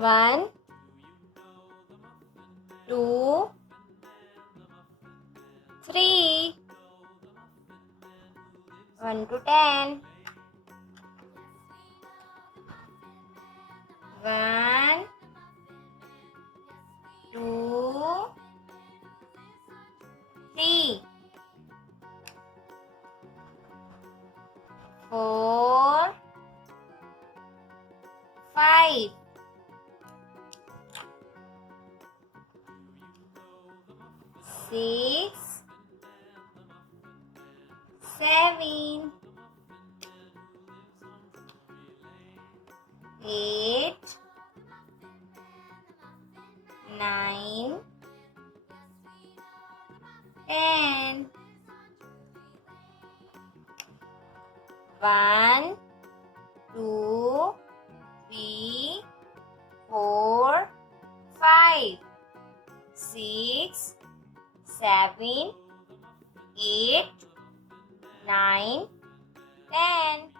1, 2, 3. 1 to 10. 1, 2, 3. 4, 5. 6, 7, 8, 9, 10. 1, 2, 3, 4, 5, 6, 7, 8, 9, 10.